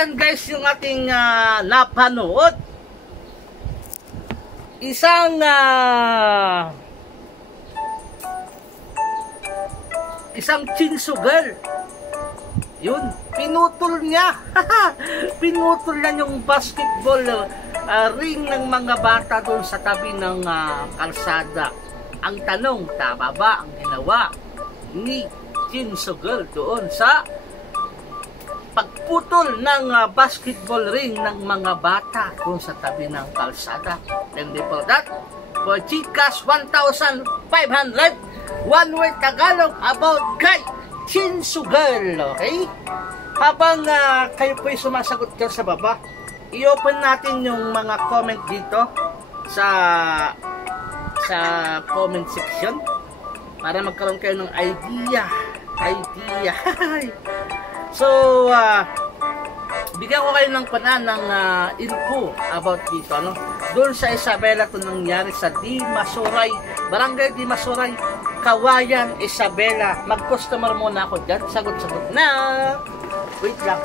ayan guys yung ating napanood. Isang chinsu girl. Yun, pinutol niya. Pinutol niya yung basketball ring ng mga bata doon sa tabi ng kalsada. Ang tanong, tama ba ang ginawa ni chinsu girl doon sa pagputol ng basketball ring ng mga bata doon sa tabi ng kalsada? And before that, for Gcash 1,500, one word Tagalog about kay chinsu girl. Okay? Habang kayo po'y sumasagot dyan sa baba, i-open natin yung mga comment dito sa comment section para magkaroon kayo ng idea. So, bigyan ko kayo ng info about dito, ano? Doon sa Isabela ito nangyari sa Dimasuray, Barangay Dimasuray, Kawayan, Isabela. Mag-customer muna ako dyan. Sagot-sagot na. Wait lang.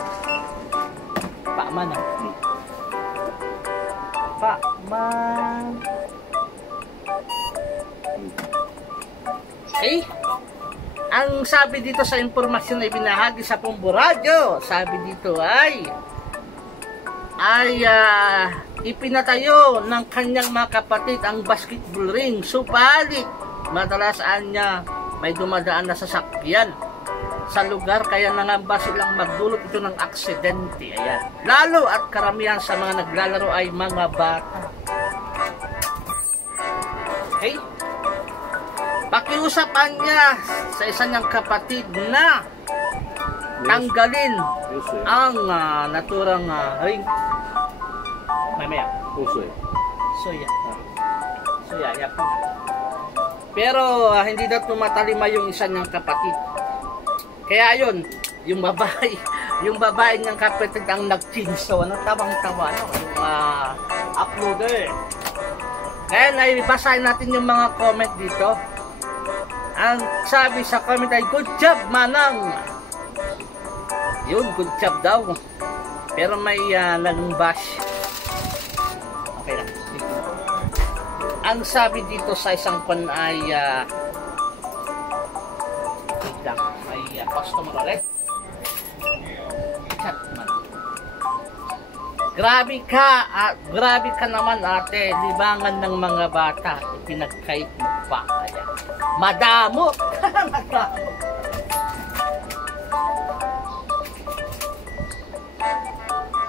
Paman na. Paman. Okay. Ang sabi dito sa impormasyon na ibinahagi sa Pumbo Radio, sabi dito ay ipinatayo ng kanyang mga kapatid ang basketball ring, subalit madalasaan niya may dumadaan na sasakyan sa lugar, kaya nangamba silang magdulot ito ng aksidente. Ayan. Lalo at karamihan sa mga naglalaro ay mga bata. Okay? Pakiusapan niya sa isa niyang kapatid na tanggalin ang naturang ring. Mamaya. Soya. Pero hindi daw tumatalima yung isa niyang kapatid. Kaya yun, yung babae niyang kapatid ang nag-chinso. Ano? Tawang-tawa. Ano? Yung uploader. Kaya naibasahin natin yung mga comment dito. Ang sabi sa comment ay, good job, Manang. Yun, good job daw. Pero may nag-bash. Okay lang. Ang sabi dito sa isang pan ay, may customer ulit. Chat man. Grabe ka naman ate, libangan ng mga bata, ipinagkait mo pa. Ayan. Madamot! Madamot!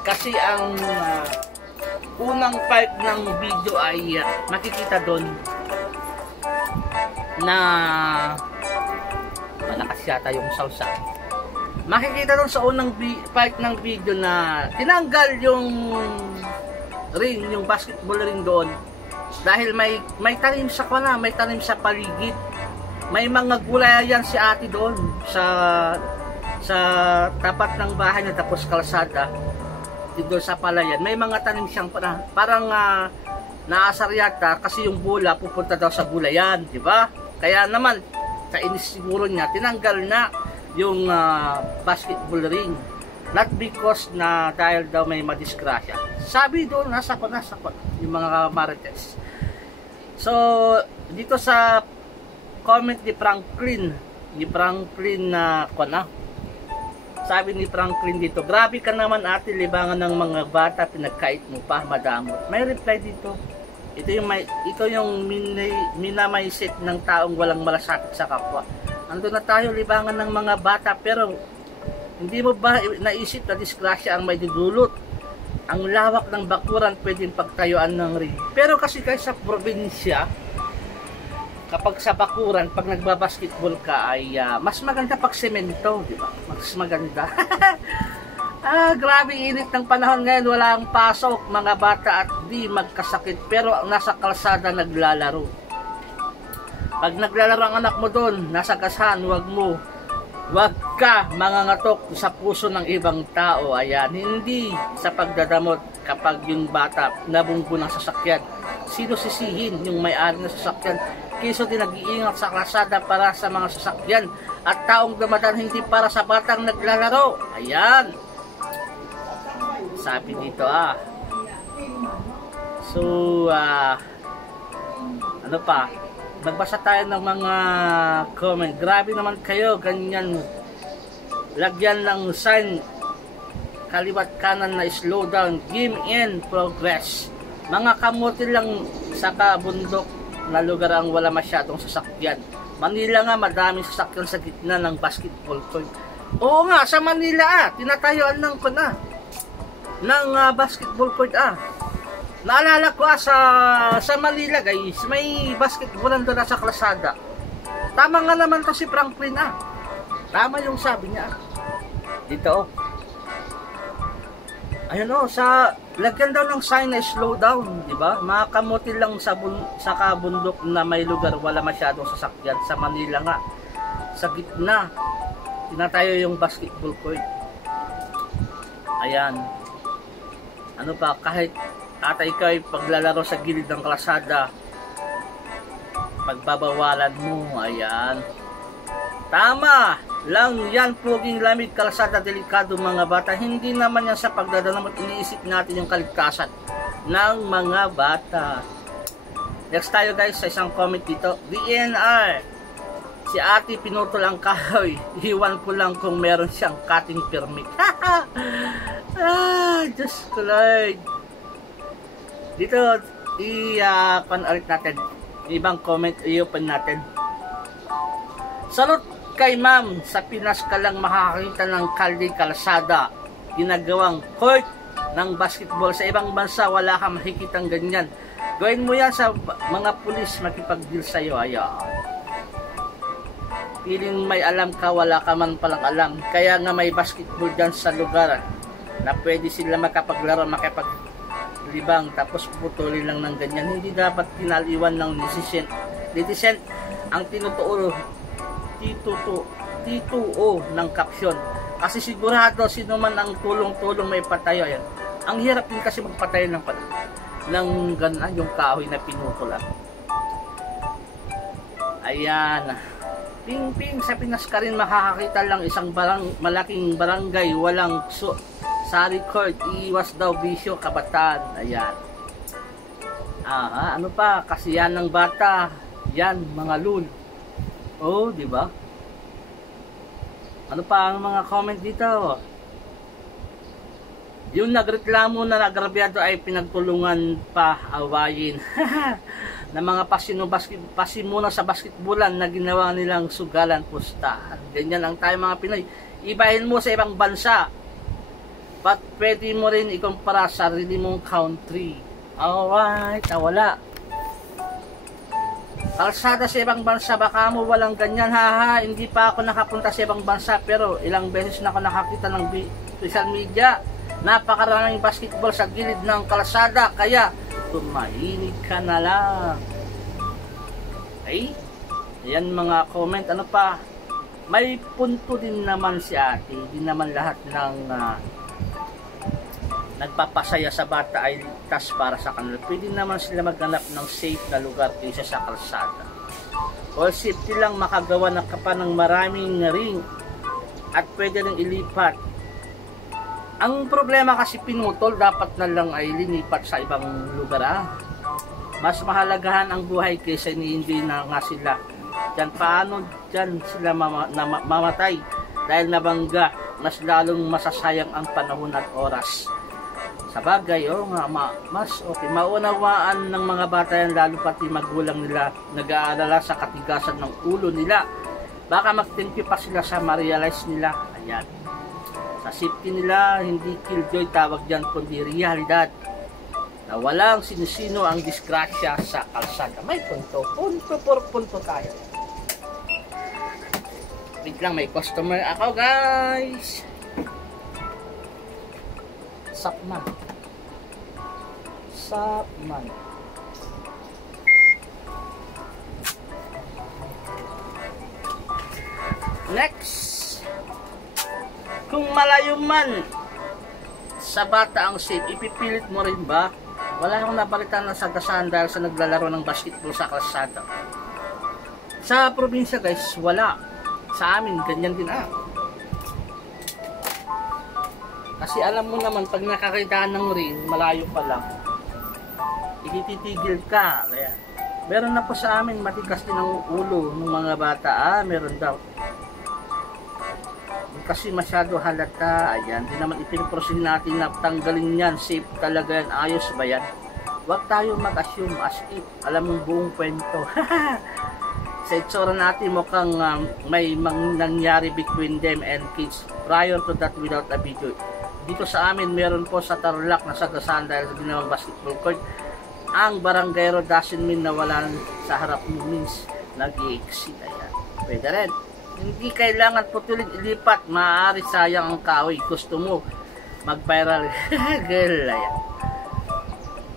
Kasi ang unang part ng video ay makikita doon na malakas yata yung sausa. Makikita doon sa unang part ng video na tinanggal yung ring, yung basketball ring doon dahil may tanim sa may tanim sa paligid. May mga gulayan si ate doon sa tapat ng bahay niya, tapos kalsada doon sa palayan. May mga tanim siyang parang naasar yata kasi yung bola pupunta daw sa gulayan, di ba? Kaya naman sa inis siguro niya tinanggal na yung basketball ring, not because na dahil daw may madisgrasya. Sabi doon, nasa ko yung mga marites. So dito sa comment ni Franklin na sabi ni Franklin dito, grabe ka naman ate, libangan ng mga bata, pinagkait mo pa, madamot. May reply dito. Ito yung minamaisit ng taong walang malasakit sa kapwa. Ando na tayo, libangan ng mga bata, pero hindi mo ba naisip na disgrasya ang may dudulot? Ang lawak ng bakuran pwedeng pagtayuan ng ring. Pero kasi kayo sa probinsya, kapag sa bakuran, pag nagbabasketball ka ay mas maganda pag semento, di ba? Mas maganda. Grabe init ng panahon ngayon, walang pasok, mga bata at di magkasakit, pero nasa kalsada naglalaro. Pag naglalaro ang anak mo doon, nasa gasahan, wag ka mangangatok sa puso ng ibang tao. Ayan, hindi sa pagdadamot kapag yung bata nabunggo ng sasakyan. Sino sisihin? Yung may-ari ng sasakyan. Kiso din nag-iingat sa kalsada para sa mga sasakyan at taong dumadaan, hindi para sa batang naglalaro. Ayan. sabi dito So, ano pa? Nagbasa tayo ng mga comment. Grabe naman kayo, ganyan. Lagyan ng sign kaliwat kanan na slow down, game in progress. Mga kamote lang sa kabundok na lugar ang wala masyadong sasakyan. Manila nga, madaming sasakyan sa gitna ng basketball court. Oo nga, sa Manila tinatayuan lang ko na ng basketball court Naalala ko sa Manila guys, may basketballan doon sa kalsada. Tama nga naman to si Franklin Tama yung sabi niya dito Ayun sa lagyan daw ng sign na slow down, di ba? Makamuti lang sa kabundok na may lugar wala masyadong sasakyan. Sa Manila nga, sa gitna, tinatayo yung basketball court. Ayan. Ano pa, kahit ikaw ay paglalaro sa gilid ng kalsada, pagbabawalan mo, ayan. Tama lang yan, puging lamig, kalsada, delikado mga bata. Hindi naman yan sa pagdadamot, iniisip natin yung kaligtasan ng mga bata. Next tayo guys sa isang comment dito. DNR, si ate pinutol ang kahoy, iwan ko lang kung meron siyang cutting permit. Diyos ko Lord. Dito i-pan-art natin ibang comment, i-open natin. Salute kay ma'am, sa Pinas ka lang makakita ng kalye kalsada ginagawang court ng basketball. Sa ibang bansa wala kang makikitang ganyan. Gawin mo yan sa mga pulis makipag-deal sa'yo. Ayan, feeling may alam ka, wala ka man palang alam. Kaya nga may basketball dyan sa lugar na pwede sila makapaglaro, makapaglibang, tapos puputulin lang ng ganyan. Hindi dapat pinaliwan ng netizen ang tinutuo T2O ng caption. Kasi sigurado sino man ang tulong-tulong may patayo. Ayan. Ang hirap din kasi magpatayo ng ganan yung kahoy na pinutulan. Ayan. Ping-ping, sa Pinas ka rin makakakita lang isang malaking barangay, walang sari court, iwas daw bisyo kabataan. Ayan. Ano pa, kasi yan ng bata, yan mga lul. Di ba? Ano pa ang mga comment dito? Yung nagreklamo na nagrabyado ay pinagtulungan pa awayin na mga pasimuna sa basketballan na ginawa nilang sugalan, pustahan. Ganyan lang tayo mga Pinoy. Ibahin mo sa ibang bansa, but pwede mo rin ikumpara sa sarili mong country. Alright, wala. Kalsada sa ibang bansa, baka mo walang ganyan. Hindi pa ako nakapunta sa ibang bansa, pero ilang beses na ako nakakita ng social media. Napakaraming basketball sa gilid ng kalsada, kaya tumahimik ka na lang. Okay? Ayan mga comment. Ano pa? May punto din naman si ate. Hindi naman lahat ng nagpapasaya sa bata ay ligtas para sa kanila. Pwede naman sila maghanap ng safe na lugar kaysa sa kalsada. O safety lang makagawa ng ng maraming ring at pwede rin ilipat. Ang problema kasi pinutol, dapat na lang ay linipat sa ibang lugar. Mas mahalagahan ang buhay kaysa hindi na nga sila. Diyan, paano dyan sila mamatay dahil nabangga? Mas lalong masasayang ang panahon at oras. Sa bagay, mas okay. Maunawaan ng mga bata yan, lalo pati magulang nila, nag-aalala sa katigasan ng ulo nila. Baka mag-thank you pa sila sa ma-realize nila. Ayan. Sa safety nila, hindi killjoy tawag dyan, kundi realidad. Na walang sinisino ang disgrasya sa kalsada. May punto. Punto por punto tayo. Wait lang, may customer ako guys. Sapman. Next, kung malayo man sa bata ang safe, ipipilit mo rin ba? Wala akong nabalitan na sagasaan dahil sa naglalaro ng basketball sa kalsada. Sa probinsya guys, wala. Sa amin, ganyan din Kasi alam mo naman, pag nakakita ng ring, malayo pa lang, itititigil ka. Kaya, meron na po sa amin, matigas din ang ulo ng mga bata. Meron daw. Kasi masyado halata. Ayan, di naman ipiniprosin natin na tanggalin yan. Safe talaga yan. Ayos ba yan? Huwag tayo mag-assume as if alam mong buong kwento. Sa itsura natin mukhang may nangyari between them and kids prior to that without a video. Dito sa amin meron po sa Tarlac na sagasaan dahil sa ginawang basketball court. Ang barangayrero doesn't mean na wala sa harap mo, means nag-i-exit. Ayan, pwede rin. Hindi kailangan putulin ilipat, maaari sayang ang kahoy. Gusto mo mag-viral. Girl, ayan.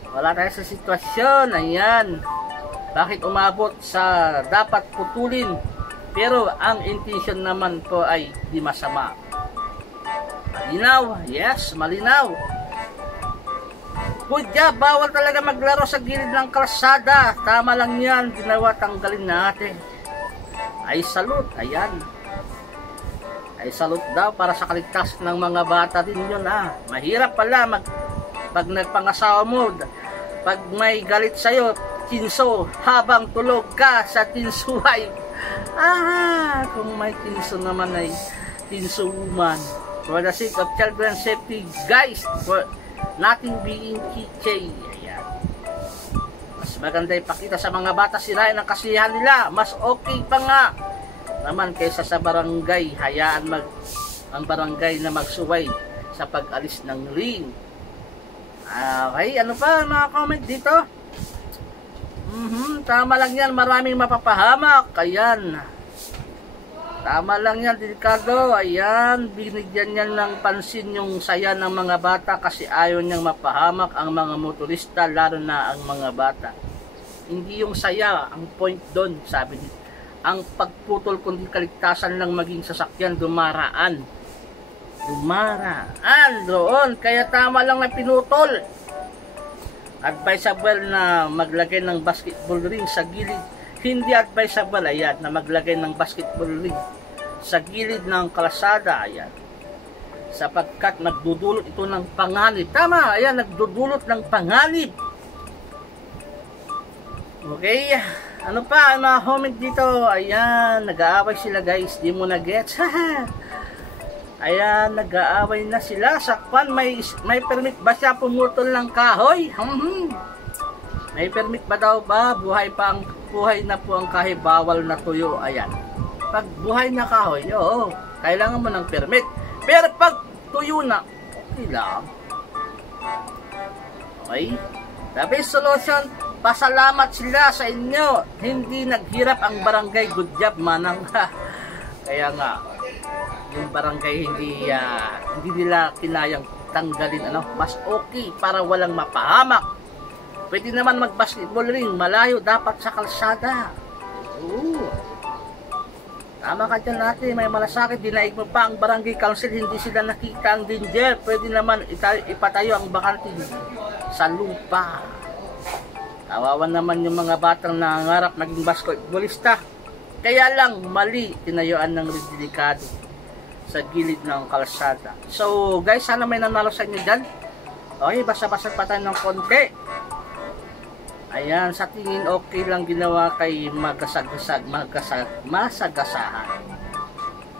Wala tayo sa sitwasyon. Ayan. Bakit umabot sa dapat putulin? Pero ang intention naman po ay di masama. Malinaw. Yes, malinaw. Good job. Bawal talaga maglaro sa gilid ng kalsada. Tama lang yan. Ginawa, tanggalin natin. Ay salute. Ayan. Ay salute daw para sa kaligtasan ng mga bata din yun. Mahirap pala pag nagpangasawa mo. Pag may galit sa'yo, tinso, habang tulog ka sa tinsuhay. Kung may tinso naman ay tinso woman. For the sake of children safety, guys, for nothing being kitschy. Ayan. Mas maganda ipakita sa mga bata sirain ang kasiyahan nila. Mas okay pa nga naman kaysa sa barangay. Hayaan ang barangay na magsuway sa pag-alis ng ring. Okay, ano pa mga comment dito? Tama lang yan, maraming mapapahamak. Ayan. Tama lang yan, delikado. Ayan, binigyan niyan ng pansin yung saya ng mga bata kasi ayaw niyang mapahamak ang mga motorista, lalo na ang mga bata. Hindi yung saya ang point doon, sabi niya. Ang pagputol kundi kaligtasan lang maging sasakyan, dumaraan doon. Kaya tama lang na pinutol. Advisable na maglagay ng basketball ring sa gilid. Hindi advisable, ayan, na maglagay ng basketball ring sa gilid ng kalsada. Ayan, sapagkat nagdudulot ito ng panganib. Tama, ayan, nagdudulot ng panganib. Okay, ano pa ang mga comment dito? Ayan, nag-aaway sila guys, di mo na gets. Ayan, nag-aaway na sila. Sakpan, may permit ba siya pumutol ng kahoy? May permit ba daw ba? Buhay na po ang kahoy, bawal na tuyo. Ayan. Pag buhay na kahoy, oo, kailangan mo ng permit. Pero pag tuyo na, okay lang. Okay? The best solution, pasalamat sila sa inyo. Hindi naghirap ang barangay. Good job, manang. Kaya nga, yung barangay hindi nila kinayang tanggalin, mas okay para walang mapahamak. Pwede naman mag-basketball ring, malayo dapat sa kalsada. Tama ka dyan natin, may malasakit, dinaig mo pa ang barangay council, hindi sila nakita ang danger. Pwede naman ipatayo ang bakante sa lupa. Kawawan naman yung mga batang nangangarap maging basketballista. Kaya lang mali tinayuan ng delikado sa gilid ng kalsada. So guys, sana may nanalo sa inyo dyan. Okay, basa-basa pa tayo ng konti. Ayan, sa tingin okay lang ginawa kay masagasahan.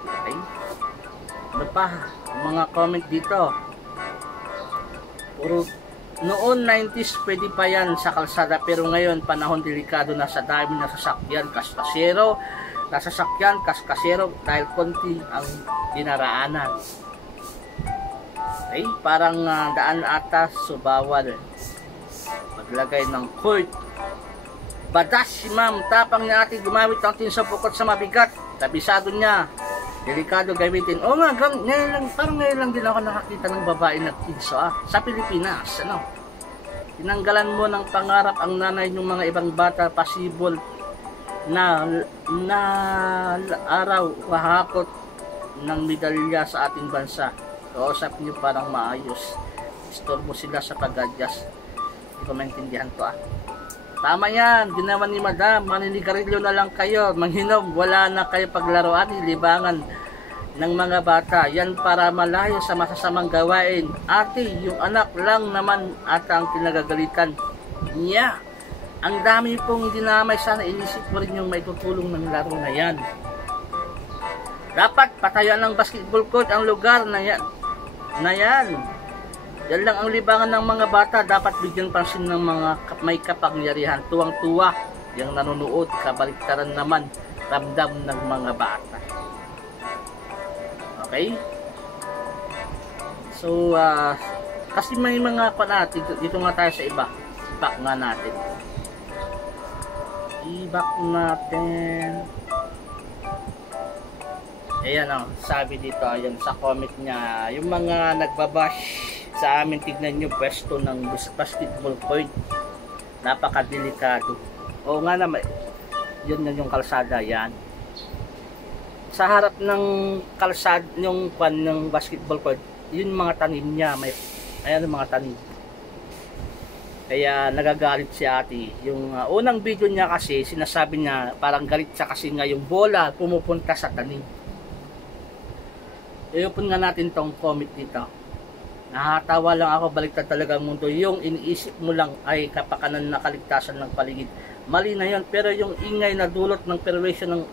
Okay. Ano pa? Mga comment dito. Puro noon 90s pwede pa yan sa kalsada, pero ngayon panahon delikado na sa dami na sasakyan, kaskasero dahil konti ang dinaraanan. Okay, parang daan atas, so bawal maglagay ng court. Badas si ma'am, tapang niya ate gumamit ng tinso bukod sa mabigat. Kabisado niya, delikado gamitin. O nga, parang ngayon lang din ako nakakita ng babae na tinso sa Pilipinas. Tinanggalan mo ng pangarap ang nanay ng mga ibang bata, possible na araw wahakot ng medalya sa ating bansa. Kausap niyo parang maayos. Istorbo sila sa pag-adjust. Hindi ko maintindihan to Tama yan, ginawa ni madam. Maninigarilyo na lang kayo, manghinom, wala na kayo paglaruan, ng mga bata. Yan para malayo sa masasamang gawain. Ate, yung anak lang naman ata ang kinagagalitan niya. Ang dami pong dinamay, sana inisip mo rin yung may tutulong ng laro na yan. Dapat patayan ng basketball court ang lugar na yan. Yan lang ang libangan ng mga bata. Dapat bigyan pansin ng mga may kapangyarihan. Tuwang-tuwa yung nanonood. Kabaliktaran naman ramdam ng mga bata. Okay? So, kasi may mga natin. Dito nga tayo sa iba. I-back nga natin. I-back natin. Ayan o, sabi dito, ayan sa comment niya, yung mga nagbabash sa amin, tignan nyo pwesto ng basketball court. Napakadelikado. Oo nga naman, yun na yung kalsada, yan. Sa harap ng kalsada, yung kwan ng basketball court, yun mga tanim niya, may, ayan yung mga tanim. Kaya nagagalit si ate. Yung unang video niya kasi, sinasabi niya, parang galit siya kasi nga yung bola pumupunta sa tanim. I-open nga natin tong comment dito. Nakatawa lang ako, baliktad talaga ang mundo. Yung iniisip mo lang ay kapakanan na kaligtasan ng paligid. Mali na yun, pero yung ingay na dulot ng perwisyo ng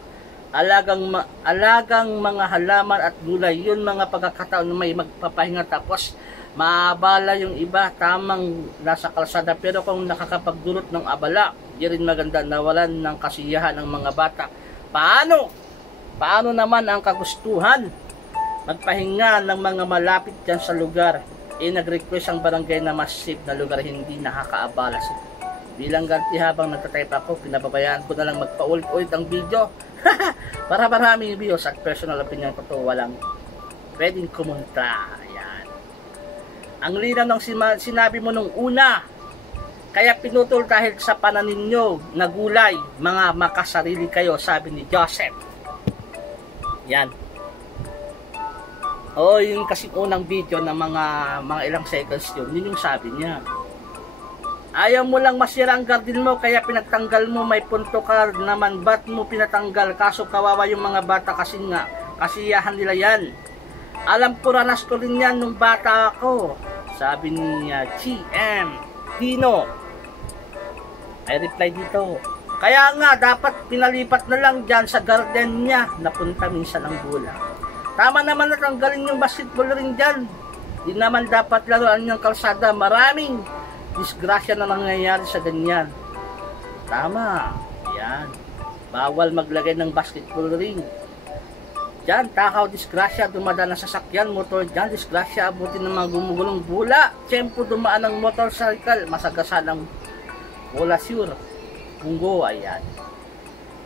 alagang mga halaman at gulay, yun mga pagkakataon na may magpapahinga tapos maabala yung iba, tamang nasa kalsada. Pero kung nakakapagdulot ng abala, di rin maganda, nawalan ng kasiyahan ng mga bata. Paano naman ang kagustuhan magpahinga ng mga malapit dyan sa lugar? Nag-request ang barangay na mas safe na lugar, hindi nakakaabala sila. Bilang ganti habang nagtatype ako, pinababayaan ko na lang magpaulit-ulit ang video para maraming views at personal opinion ko to, walang pwedeng kumontra. Ayan. Ang linaw ng sinabi mo nung una, kaya pinutol dahil sa pananim nyo na gulay, mga makasarili kayo, sabi ni Joseph. Yan. Oo, yung kasi unang video na mga ilang seconds yun yung sabi niya. Ayaw mo lang masira ang garden mo, kaya pinagtanggal mo, may punto ka naman, ba't mo pinatanggal? Kaso kawawa yung mga bata kasi nga, kasiyahan nila yan. Alam ko, ranas ko rin yan nung bata ako, sabi niya, GM Dino. I reply dito, kaya nga, dapat pinalipat na lang dyan sa garden niya, napunta minsan ang bola. Tama naman na tanggalin yung basketball rin dyan. Di naman dapat laruan ng kalsada. Maraming disgrasya na nangyayari sa ganyan. Tama. Yan. Bawal maglagay ng basketball ring. Dyan, takaw, disgrasya. Dumadaan ng sasakyan, motor dyan. Disgrasya, abutin ng mga gumugulong bula. Tiyempo dumaan ng motorcycle. Masagasan ng bola sure. Punggo, ayan.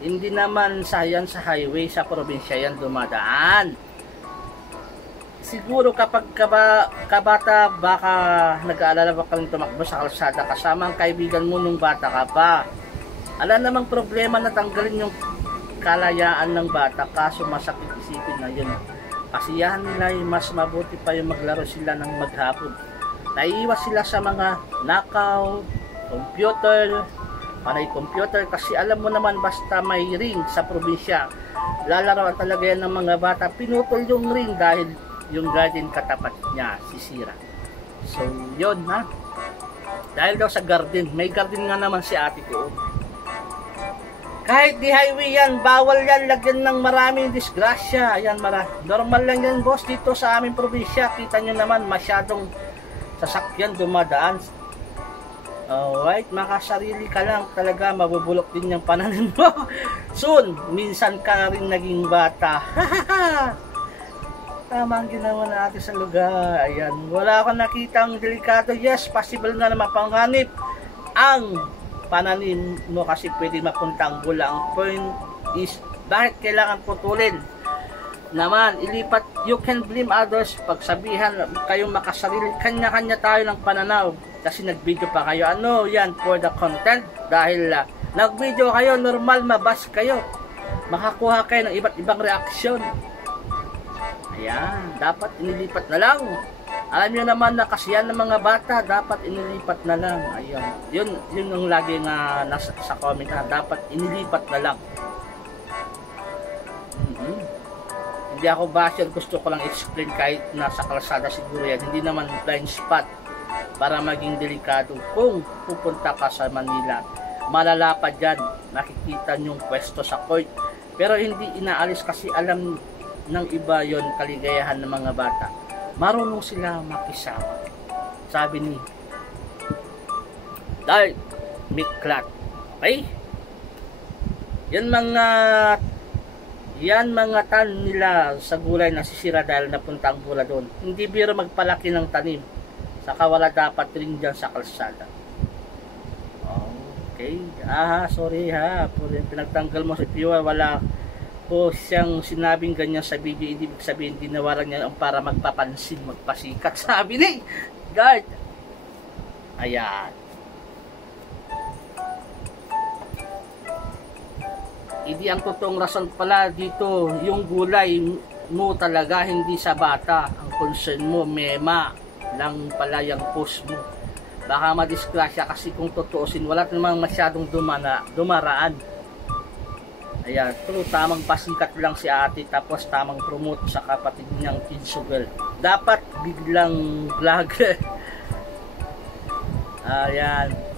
Hindi naman sa highway, sa probinsya yan dumadaan. Siguro kapag kabata, baka nag-aalala pa rin tumakbo sa kalsada kasama ang kaibigan mo nung bata ka pa. Alam namang problema na tanggalin yung kalayaan ng bata, kaso masakit isipin na yun. Kasiyahan nila ay mas mabuti pa yung maglaro sila ng maghapon. Naiiwas sila sa mga nakaw, computer, panay computer, kasi alam mo naman basta may ring sa probinsya, lalaro talaga yan ng mga bata. Pinutol yung ring dahil yung garden katapat niya sisira. So yun ha, dahil daw sa garden, may garden nga naman si ate ko. Kahit di highway yan, bawal yan lagyan ng maraming disgrasya. Ayan, normal lang yan boss dito sa aming probinsya. Kita nyo naman masyadong sasakyan dumadaan. Alright, makasarili ka lang, talaga mabubulok din yung pananim mo. Soon, minsan ka rin naging bata. Tama ang ginawa natin sa lugar. Ayan, wala akong nakitang delikado. Yes, possible nga na mapanganib ang pananim mo kasi pwede mapunta ang bola. Ang point is, bakit kailangan putulin? Naman, ilipat, you can blame others. Pagsabihan kayong makasarili, kanya-kanya tayo ng pananaw. Kasi nag-video pa kayo. Ano yan, for the content? Dahil nag-video kayo, normal, mabas kayo. Makakuha kayo ng iba't ibang reaksyon. Ayan, dapat inilipat na lang. Alam nyo naman na kasiyan ng mga bata, dapat inilipat na lang. Ayan, yun ang lagi nga nasa sa comment na dapat inilipat na lang. Hindi ako basher, gusto ko lang explain kahit nasa kalsada siguro yan. Hindi naman blind spot para maging delikado. Kung pupunta ka sa Manila, malalapad dyan, makikita yung pwesto sa court. Pero hindi inaalis kasi alam ng iba yon kaligayahan ng mga bata. Marunong sila makisama. Sabi ni Dark Miklat. Okay? Yan mga tan nila sa gulay nasisira dahil napunta ang bula doon. Hindi biro magpalaki ng tanim. Saka wala dapat rin dyan sa kalsada. Okay. Sorry ha. Pinagtanggal mo si Pure. Wala po siyang sinabing ganyan sa video. Hindi sabihin, dinawaran niya para magpapansin, magpasikat. Sabi ni guard. Ayan. Hindi ang totoong rason pala dito, yung gulay mo talaga, hindi sa bata. Ang concern mo, mema lang pala yung post mo. Baka madisgrasya kasi kung totoosin, wala namang masyadong dumaraan. Ayan, true, tamang pasikat lang si ate, tapos tamang promote sa kapatid niyang Kinsugel. Dapat biglang vlogger. Ayan.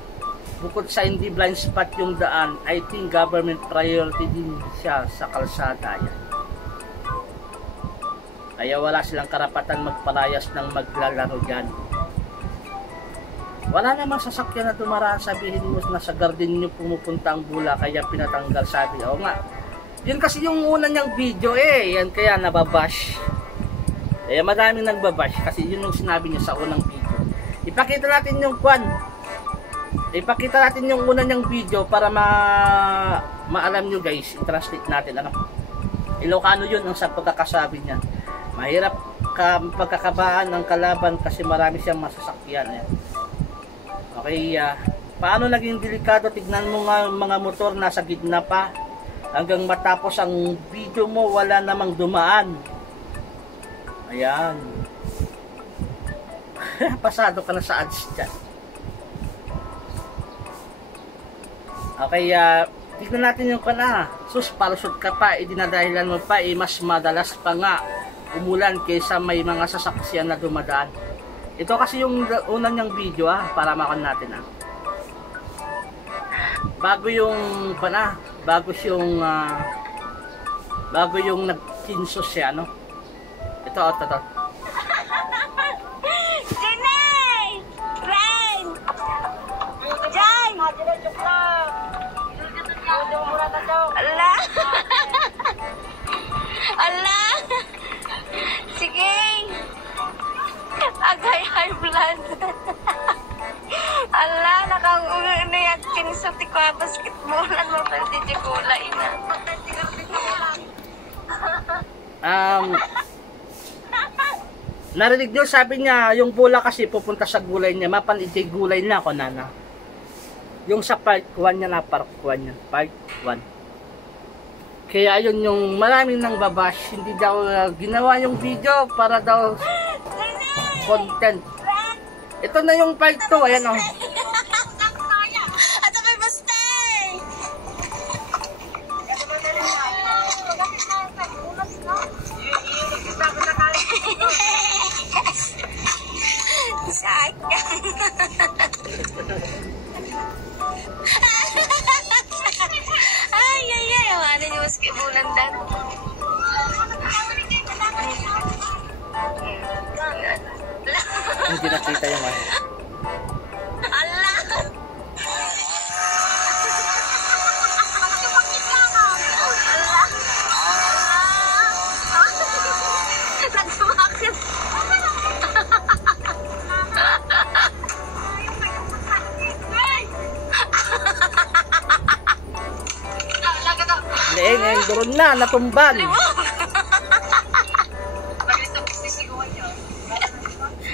Bukod sa hindi blind spot yung daan, I think government priority din siya sa kalsada yan. Kaya wala silang karapatan magpalayas ng maglalaro dyan. Wala namang sasakyan na dumaraan, sabihin mo na sa garden nyo pumupunta ang bula kaya pinatanggal, sabi. O nga, yun kasi yung una niyang video yan kaya nababash. Kaya madaming nagbabash kasi yun yung sinabi niya sa unang video. Ipakita natin yung yung una niyang video para maalam nyo guys. I-translate natin Ilocano yun ang sa pagkakasabi niya. Mahirap pagkakabaan ng kalaban kasi marami siyang masasakyan. Ayan. Okay, paano naging delikado? Tignan mo nga mga motor nasa gitna pa. Hanggang matapos ang video mo wala namang dumaan. Ayan. Pasado ka na sa ads dyan. Okay, tignan natin yung sus, palusot ka pa, dinadahilan mo pa, mas madalas pa nga umulan kaysa may mga sasakyan na dumadaan. Ito kasi yung unang niyang video para makon natin bago yung bago yung nagkinsos siya ito. Janay! Rain! Jan! Allah! Allah! Sige! Agay high blood. Allah, nakang yan kinsuti ko basketballan mo pa di gulay na. Narinig nyo, sabi niya yung bula kasi pupunta sa gulay niya, mapaniti gulay na ako nana. Yung sa part 1 niya na part 1 niya, part 1. Kaya yun yung maraming nang babash, hindi daw ginawa yung video para daw content. Ito na yung part 2, ayan At may bastay! Sayang. Ay, ano yung basketballan dan? Hindi nakita yung Allah! Nagsumakit. Leeng, doon na, natumban.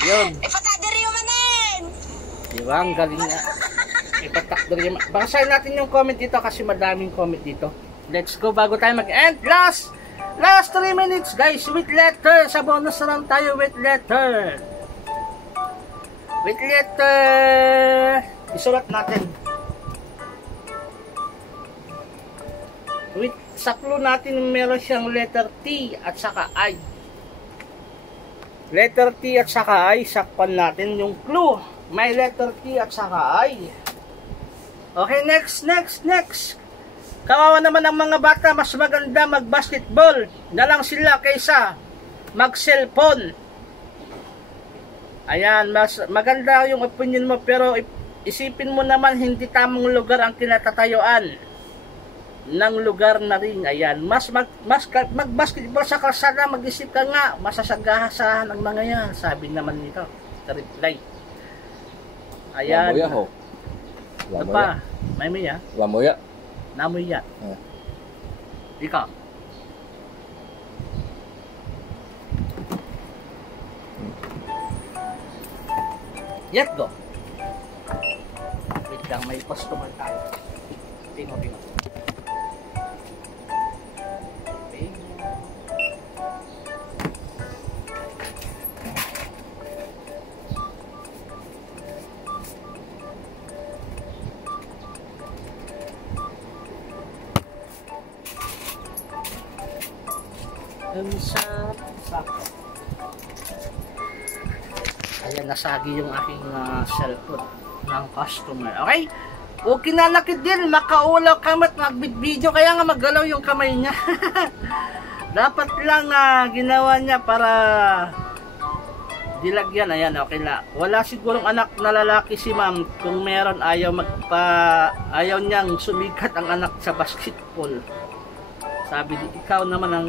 Yun. Ipatadari yung manin! Diba? Ang galing na. Ipatakdari yung basahin natin yung comment dito kasi madaming comment dito. Let's go bago tayo mag-end. Last 3 minutes guys with letter. Sa bonus na lang tayo with letter. With letter. Isulat natin. With sa clue natin meron siyang letter T at saka I. Letter T at saka I, sakpan natin yung clue. May letter T at saka I. Okay, next. Kawawa naman ang mga bata, mas maganda mag-basketball na lang sila kaysa mag-cellphone. Ayan, mas maganda yung opinion mo, pero isipin mo naman hindi tamang lugar ang kinatatayuan ng lugar na rin. Ayan, mag-basketball sa kalsada, mag-isip ka nga, masasagahasahan ng mga yan, sabi naman nito sa reply. Ayan. Lamoya ho. Ano pa? May miya? Lamoya. Namoya. Ikaw. Yet go. Wait lang, may customer tayo. Tingnan. Okay. Ayan, nasagi yung aking cellphone ng customer. Okay? O kinalakit din, makaulaw kamat, mag-video, kaya nga maggalaw yung kamay niya. Dapat lang ginawa niya para dilagyan. Ayan, okay na. Wala sigurong anak na lalaki si ma'am. Kung meron, ayaw niyang sumikat ang anak sa basketball. Sabi di, ikaw naman ang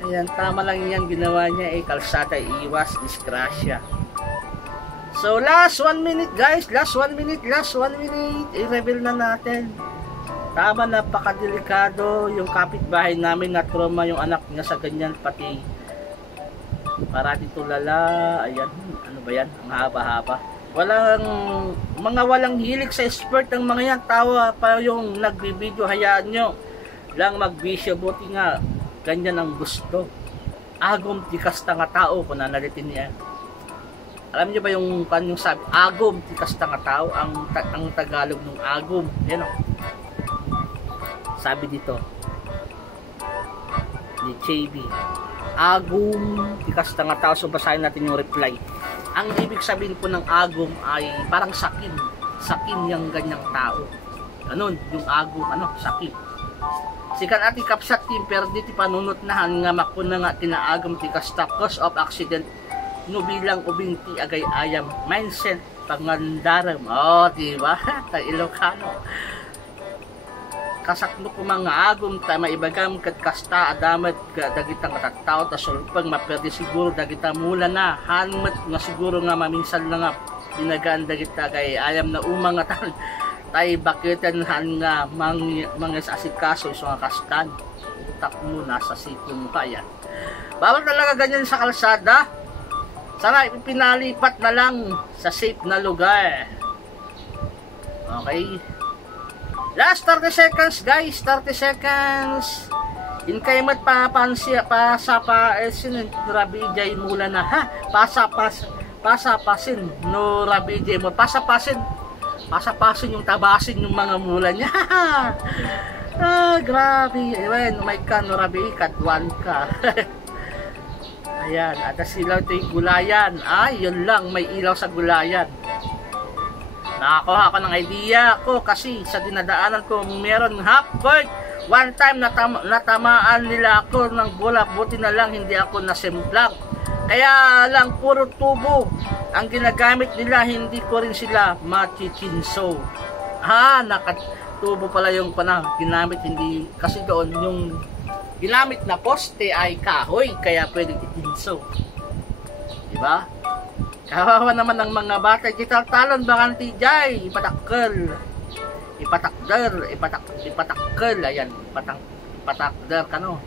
ayan, tama lang yan ginawa niya, kalsada, iwas, disgrasya. So last 1 minute guys, last 1 minute, i-reveal na natin. Tama, napakadelikado yung kapitbahay namin, na trauma yung anak niya sa ganyan, pati parati tulala. Ayan, ano ba yan, ang haba-haba. Walang hilig sa sport ng mga yan. Tawa pa yung nagbibideo, hayaan nyo lang magbisyo, buti nga ganyan ang gusto. Agom tikas nga tao, kung nanalitin niya. Alam niyo ba yung kanyang sabi, agom tikas nga tao, ang Tagalog ng agom, yan o. Sabi dito ni JB, agom tikas nga tao. So basahin natin yung reply. Ang ibig sabihin po ng agom ay parang sakim yung ganyang tao. Ganun, yung agom, sakim. Sikan ati kapsat tim pero diti panunot na nga makuna nga tinaagam ti kasta cause of accident no bilang ubinti agay ayam mindset pangandaram. Diba? Ta Ilocano. Kasakno ko mga agom ta maibagam kat kasta adamat dagitang tattao ta sulpang maperdi siguro dagita mula na hanmat nga siguro nga maminsan na nga pinagaan dagita kay ayam na umang atan tay bakitan nga mga asikaso so nga kastan utak mo nasa sityo mo kaya. Bawal talaga ganyan sa kalsada. Sana ipinalipat na lang sa safe na lugar. Okay. Last 30 seconds guys, 30 seconds. In kaymat papansiya pasapa esin rabijay mula na ha. Pasapasin no rabijay mo pasapasin yung tabasin yung mga mula niya. Grabe. Ewan, may ka no rabi kadwan ka. Ayan, at sila ito yung gulayan. Yun lang, may ilaw sa gulayan. Nakakuha ako ng idea ko kasi sa dinadaanan ko meron half court. One time natamaan nila ako ng bola, buti na lang hindi ako nasemplang. Kaya lang puro tubo ang ginagamit nila, hindi ko rin sila machichinso. Nakatubo pala yung ginamit, hindi kasi doon yung ginamit na poste ay kahoy, kaya pwede chichinso. Diba? Kawawa naman ng mga bata. Gitaltalon bakanti jay, ipatakkel. Ipatakkel. Ayan, ipatakder ka no.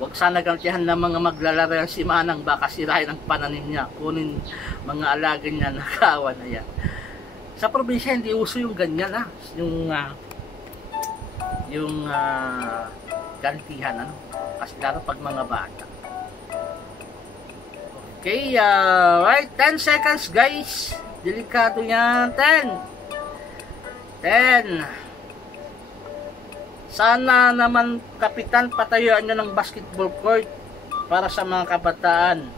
Huwag sana gantihan ng mga maglalaro yan si Manang, baka sirahin ang pananim niya. Kunin mga alaga niya, nakawan na yan. Sa probinsya hindi uso yung ganyan yung gantihan kasi lalo pag mga bata. Okay, right, 10 seconds guys. Delikado yan. 10 9 Sana naman kapitan patayuan nyo ng basketball court para sa mga kabataan.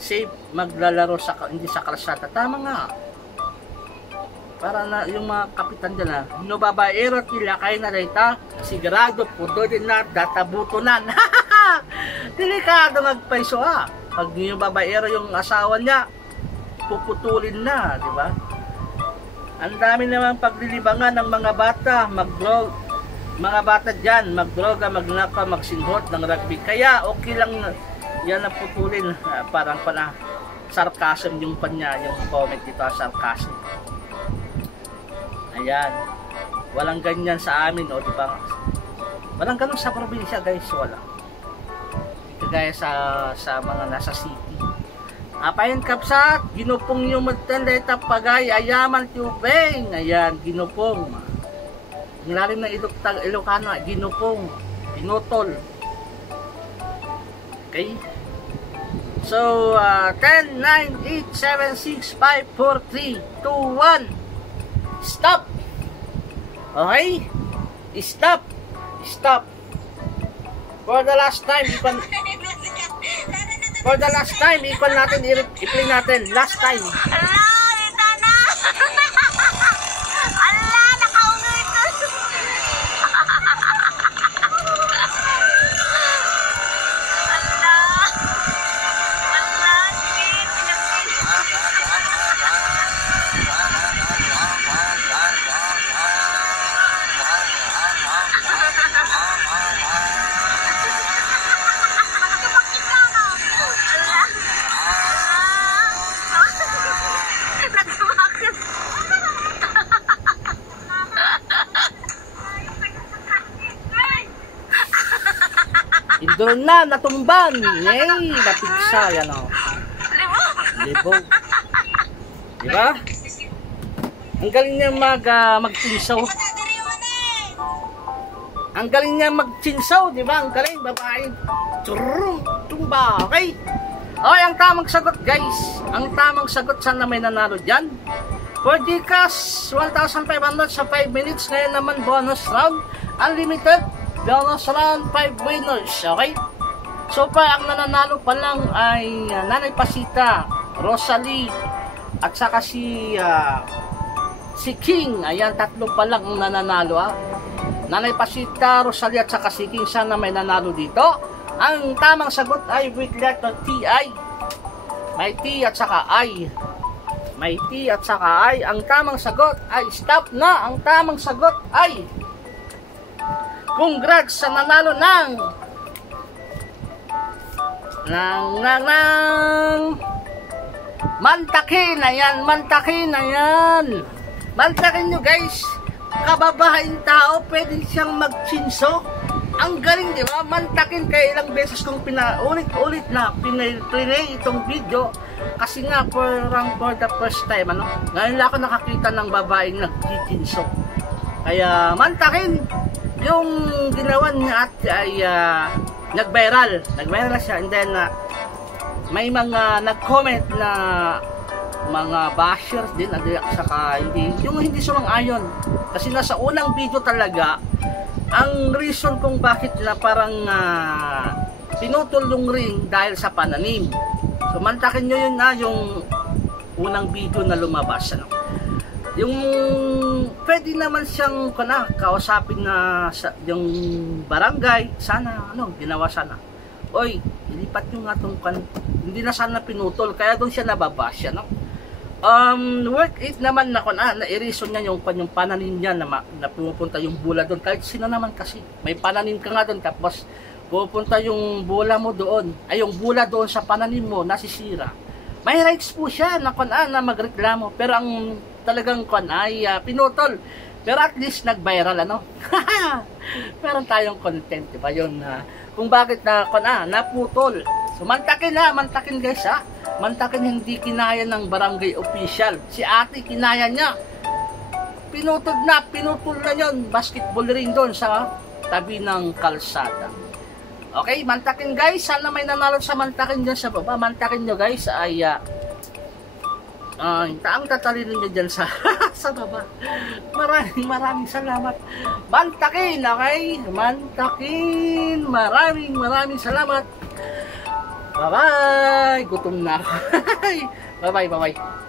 Safe maglalaro hindi sa kalsada. Tama nga. Para na yung mga kapitan dyan na no babaero tila kayo na data sigurado puto din na databutunan. Delikado magpaiso pag yung babaero yung asawa niya puputulin na, di ba? Ang dami naman paglilibangan ng mga bata mga bata dyan, magdroga, magnaka, magsinghot ng rugby. Kaya okay lang yan na putulin. Parang pala sarcasm yung panya, yung comment dito, sarcasm. Ayan. Walang ganyan sa amin, o diba? Walang ganun sa probinsya, guys. Wala. Kagaya sa mga nasa city. Apayan kapsat, ginupong yung magtanday tapagay, ayaman tubeng. Ayan, ginupong. Ang lalim ng Ilocano, ginupong, pinutol. Okay? So, 10, 9, 8, 7, 6, 5, 4, 3, 2, 1. Stop! Okay? Stop! Stop! For the last time, ikon natin, i-play natin. Last time. Doon na, natumban. Yay, napigsa. Yan o. Libog. Diba? Ang galing niya magsinsaw. Ang galing niya magsinsaw, diba? Ang galing, babae. Trum, tumba. Okay? Okay, ang tamang sagot, guys. Ang tamang sagot, sana may nanalo dyan. For Gcash, 1,500 sa 5 minutes. Ngayon naman, bonus round. Unlimited. Bonus round 5 winners, okay? So far, ang nananalo pa lang ay Nanay Pasita, Rosalie, at saka si King. Ayan, tatlo pa lang ang nananalo, Nanay Pasita, Rosalie, at saka si King. Sana may nanalo dito. Ang tamang sagot ay with letter T-I. May T at saka I. May T at saka I. Ang tamang sagot ay stop na. Ang tamang sagot ay congrats sa nanalo ng mantakin. Ayan, mantakin. Ayan, mantakin nyo, guys. Kababahain tao, pwede siyang magchinso. Ang galing, di ba? Mantakin. Kaya ilang beses kong ulit-ulit na pinay itong video kasi nga for the first time, ngayon lang ako nakakita ng babaeng nagchinso. Kaya mantakin. Yung ginawa niya at ay nag-viral na siya, and then may mga nag-comment na mga bashers din at saka hindi sumang-ayon kasi nasa unang video talaga ang reason kung bakit na parang pinutol yung ring dahil sa pananim. So mantakin nyo yun yung unang video na lumabas, yung pwede naman siyang kausapin na yung barangay, sana ginawa sana, oy, ilipat nyo nga itong hindi na sana pinutol, kaya doon siya nababas siya, work it naman na na-reason niya yung pananim niya na pumupunta yung bula doon, kahit sino naman kasi may pananim ka nga doon, tapos pupunta yung bula mo doon, ay yung bula doon sa pananim mo nasisira, may rights po siya na magreklamo, pero ang talagang ay pinutol. Pero at least nag-viral, meron tayong content, diba? Yun, kung bakit naputol. So mantakin guys, mantakin hindi kinaya ng barangay official. Si ate kinaya niya. Pinutol na yun. Basketball ring doon sa tabi ng kalsada. Okay, mantakin guys. Sana may nanalo sa mantakin dyan sa baba. Mantakin nyo guys ay ang tatalino niya dyan sa sa baba. Maraming salamat. Mantakin, okay? Mantakin. Maraming salamat. Bye-bye. Gutom na ako. Bye-bye.